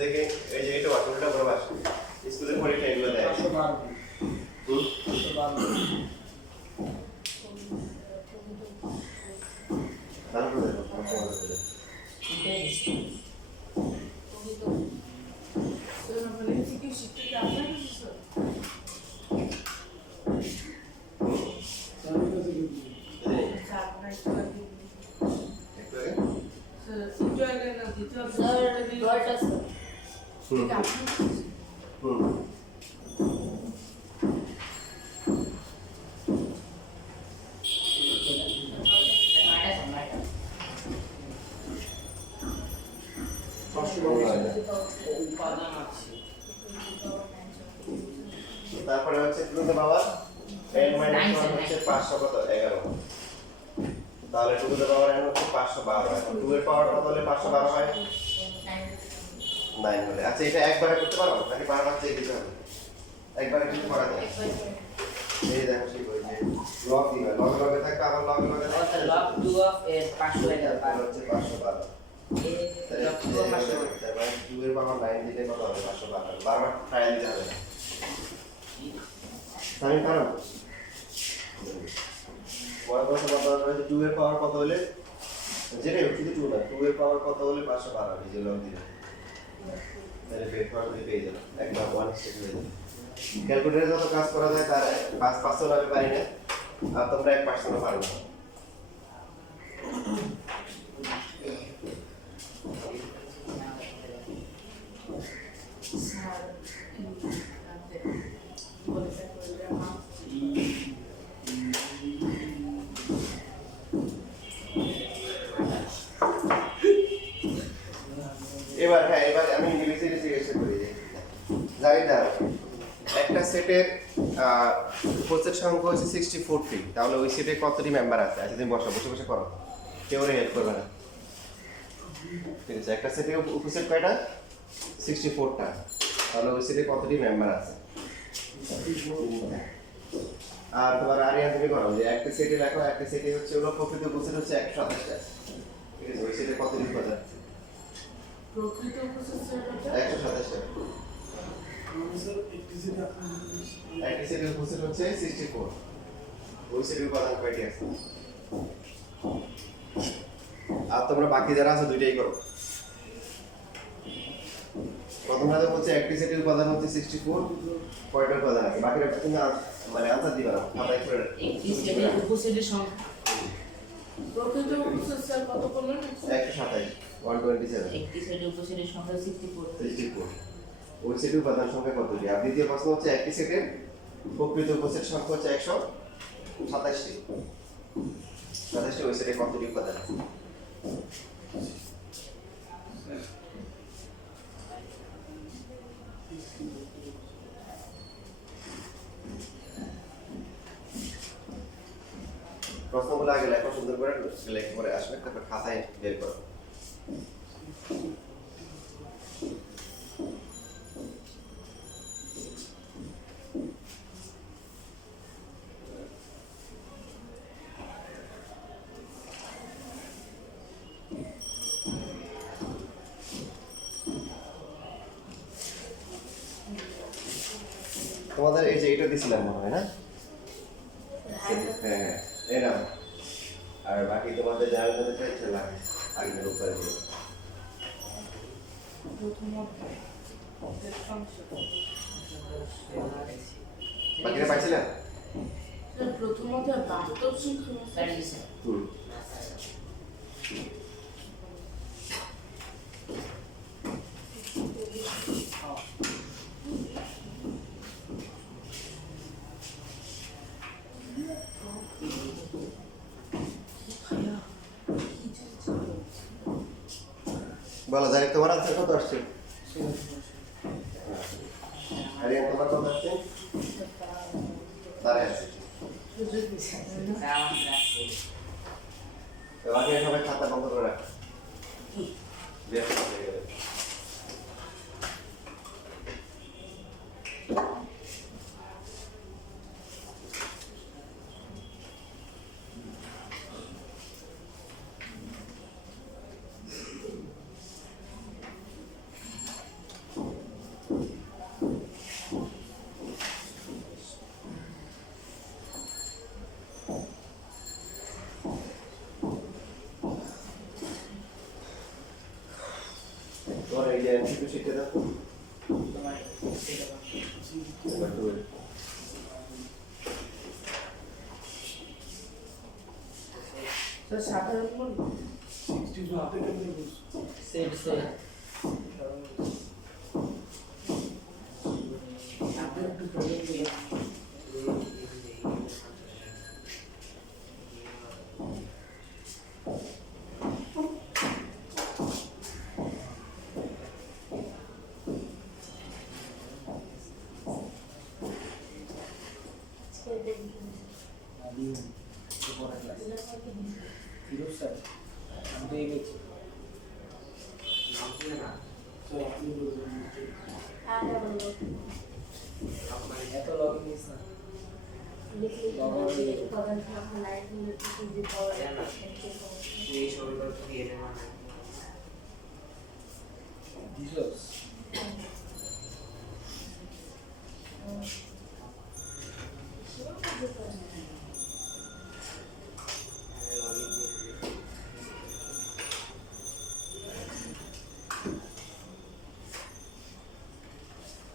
দেখে এই যে এটা বাসনটা বড় বাস স্কুলের পরীক্ষা এগুলো দেয় তারপরে হচ্ছে টুকুতে বাবা n - 1 হচ্ছে 500 কত 11 তাহলে টুকুতে পাওয়ার n হচ্ছে 512 এখন 2 এর পাওয়ার কত হলে 512 হয় 9 হলে আচ্ছা এটা একবারে করতে পারো নাকি বারবার চেক দিতে হবে একবারে কিন্তু করা যায় এই দেখো সেই কই যে লগ দিবা লগে থাকবে আবার লগে থাকবে log 2 of 511 হচ্ছে 512 তাহলে 2 এর পাওয়ার 9 দিলে কত হবে 512 বারবার ট্রায়াল দিতে হবে সাইন করো বড় কথা বলতে হবে 2 এর পাওয়ার কত হলে যেটা শুধু 2 না 2 এর পাওয়ার কত হলে 512 এই যে লগ দিলে তাহলে বের করে পেয়ে যাবে একবার 1 স্টেপ হয়ে যাবে ক্যালকুলেটরে যত কাজ করা যায় তার 5% আমি পারি না আর তোমরা 1% পারো না এবার আমি ইংলিশে জিজ্ঞাসা করি জানি না একটা সেটের উপসেট সংখ্যা হচ্ছে 64টি তাহলে ওই সেটে কতটি মেম্বার আছে আচ্ছা তুমি বসে করো কেউ হেল্প করবে না ঠিক আছে একটা সেটে উপসেট কয়টা 64টা তাহলে ওই সেটে কতটি মেম্বার আছে আর তোমার আরিয়ান তুমি করো যে একটা সেটে লেখো একটা সেটে হচ্ছে ওর প্রকৃত উপসেট হচ্ছে 127টা ঠিক আছে ওই সেটে কতটি কথা প্রকৃত উপসেট 127টা একটি সেটের উপসেট হচ্ছে 64 ওই সেটের উপাদান কয়টি আছে আর তোমরা বাকি যারা আছে দুইটাই করো প্রথম রাতে হচ্ছে একটি সেটের উপাদান হচ্ছে 64 কয়টা উপাদান আছে বাকিটা তুমি মানে আনসার দিবা না খাতায় করে একটি সেটের উপসেটের সংখ্যা প্রকৃত উপসেট কত বললেন 127 127 একটি সেটের উপসেটের সংখ্যা 64 ওই সেটের উপাদান সংখ্যা কতটি আর দ্বিতীয় প্রশ্ন হচ্ছে একটি সেটের প্রকৃত উপসেট সংখ্যা হচ্ছে 127টি 27টি ওই সেটে কতটি উপাদান আছে প্রশ্নগুলো আগে লেখো সুন্দর করে লেখা করে আসবে তারপর খাতায় বের করো তোমাদের এই যে এটা দিছিলাম মনে হয় না হ্যাঁ এরা আর বাকি তোমাদের যারা যারা চাইছে লাগে আগের উপরে দিও বাকিরা পাইছিলেন প্রথমত বাস্তব সংখ্যা বলো জানি তোমার আনসার কত আসছে আরে তোমার কত আসছে তারে আসছে তো বাকি সবাই খাতা বন্ধ করে রাখ বের হয়ে গেল একটু শিখতে দাও। তোমার সেটা এবার তুমি স্যার সাধারণ মূল্য সেট সেট এত লগইন মিস না দিছস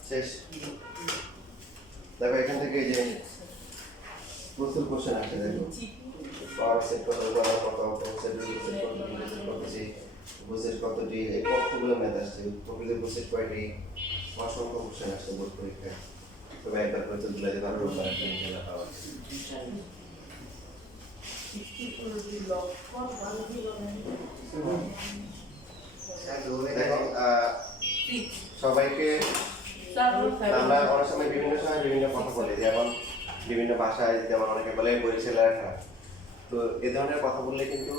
শেষ। দেখো এখান থেকে যে প্রচুর কোশ্চেন আসে, দেখো পাওয়ার সেট কত, বলার কত, সেট কতটি, বুঝের কতটি, এই কতগুলো ম্যাথ আসছে, প্রকৃতির বুঝের কয়টি, অসংখ্য কোশ্চেন আসছে বোর্ড পরীক্ষায়। তবে একবার করে তো তুলে দিতে পারবো, রোববার একটা ইনশাআল্লাহ পাওয়া। দেখো সবাইকে আমরা অনেক সময় বিভিন্ন সময় বিভিন্ন কথা বলি, যেমন বিভিন্ন ভাষায়, যেমন অনেকে বলে বরিশালের খারাপ। তো এ ধরনের কথা বললে কিন্তু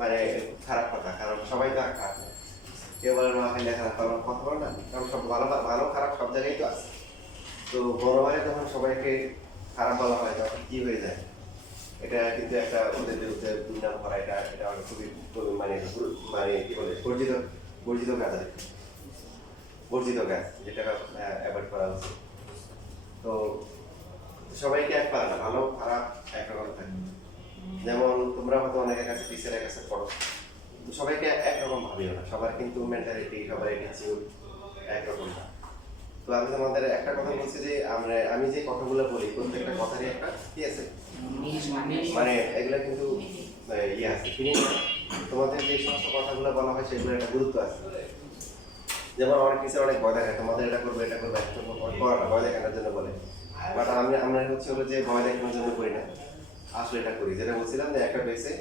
মানে খারাপ কথা, কারণ সবাই তো আর খারাপ না। কেউ বলে নোয়াখালী খারাপ, কারণ কথা বলে না, কারণ সব ভালো ভালো খারাপ সব জায়গায় তো আছে। তো বড় ভাই যখন সবাইকে খারাপ বলা হয় তখন কি হয়ে যায়, এটা কিন্তু একটা ওদের বিরুদ্ধে দুর্নাম করা, এটা এটা খুবই মানে মানে কি বলে বর্জিত বর্জিত কাজ আর কি। বর্জিত কাজ, যেটা অ্যাভয়েড করা উচিত। তো সবাইকে এক পারে না, ভালো খারাপ একরকম থাকে। যেমন তোমরা হয়তো অনেকের কাছে টিচারের কাছে পড়ো, তো সবাইকে একরকম ভাবিও না, সবার কিন্তু মেন্টালিটি, সবার অ্যাটিটিউড একরকম না। তো আমি তোমাদের একটা কথা বলছি যে আমি যে কথাগুলো বলি প্রত্যেকটা কথারই একটা কি আছে, মানে এগুলা কিন্তু ইয়ে আছে, ফিলিং। তোমাদের যে সমস্ত কথাগুলো বলা হয় সেগুলো একটা গুরুত্ব আছে। যেমন অনেক কিছু অনেক ভয় দেখায়, তোমাদের এটা করবে এটা করবে, একটা করে না, ভয় দেখানোর জন্য বলে। বাট আমরা হচ্ছে হলো যে ভয় দেখানোর জন্য করি না, আসলে এটা করি। যেটা বলছিলাম যে একটা বেসে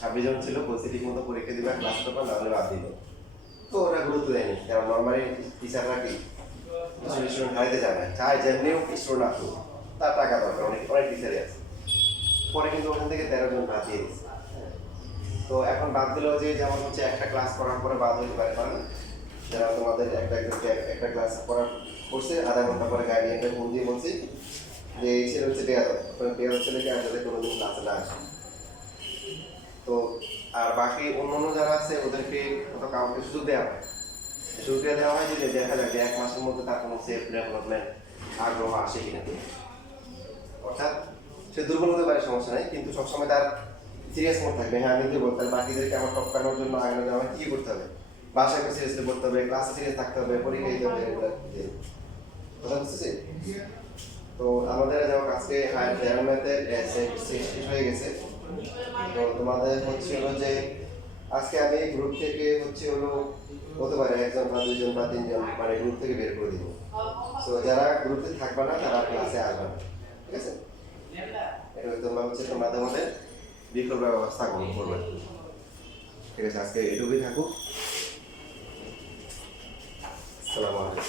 26 জন ছিল, বলছি ঠিক মতো পরীক্ষা দিবা, ক্লাস করবা, না হলে বাদ দিল। তো ওরা গুরুত্ব দেয়নি, কারণ নর্মালি টিচাররা কি স্টুডেন্ট হারাইতে যায় না, চায় যেমনিও স্টুডেন্ট আসুক, তার টাকা দরকার, অনেক অনেক টিচারই আছে। পরে কিন্তু ওখান থেকে 13 জন বাদ দিয়ে দিচ্ছে। তো এখন বাদ দিলেও যে যেমন হচ্ছে একটা ক্লাস করার পরে বাদ হতে পারে না, যারা তোমাদের একটা ক্লাস করার করছে, আধা ঘন্টা পরে গাইডলাইনটা ফোন দিয়ে বলছি যে এই ছেলে হচ্ছে বেয়াদব, বেয়াদব ছেলেকে আর যাতে কোনোদিন ক্লাসে না আসে। তো আর বাকি অন্যান্য যারা আছে ওদেরকে হয়তো কাউকে সুযোগ দেওয়া হয়, সুযোগ দেওয়া হয় যে দেখা যায় যে 1 মাসের মধ্যে তার কোনো সেলফ ডেভেলপমেন্ট আগ্রহ আসে কিনা। অর্থাৎ সে দুর্বল হতে পারে, সমস্যা নেই, কিন্তু সবসময় তার সিরিয়াস মোড থাকবে। হ্যাঁ আমি কি বলতে হবে, বাকিদেরকে আমার টপকানোর জন্য আগানোর জন্য আমার কী করতে হবে, বাসায় সিরিয়াসলি পড়তে হবে, ক্লাসে সিরিয়াস থাকতে হবে, পরীক্ষা দিতে হবে, এগুলো কথা বুঝতেছি। তো আমাদের যেমন আজকে হায়ার ম্যাথের শেষ হয়ে গেছে। তো তোমাদের হচ্ছে হলো যে আজকে আমি গ্রুপ থেকে হচ্ছে হলো হতে পারে 1 জন বা 2 জন বা 3 জন মানে গ্রুপ থেকে বের করে দিব। তো যারা গ্রুপে থাকবে না তারা ক্লাসে আসবে না, ঠিক আছে? এটা তোমরা হচ্ছে তোমরা তোমাদের বিকল্প ব্যবস্থা করবে, ঠিক আছে? আজকে এটুকুই থাকুক। আসসালামু আলাইকুম।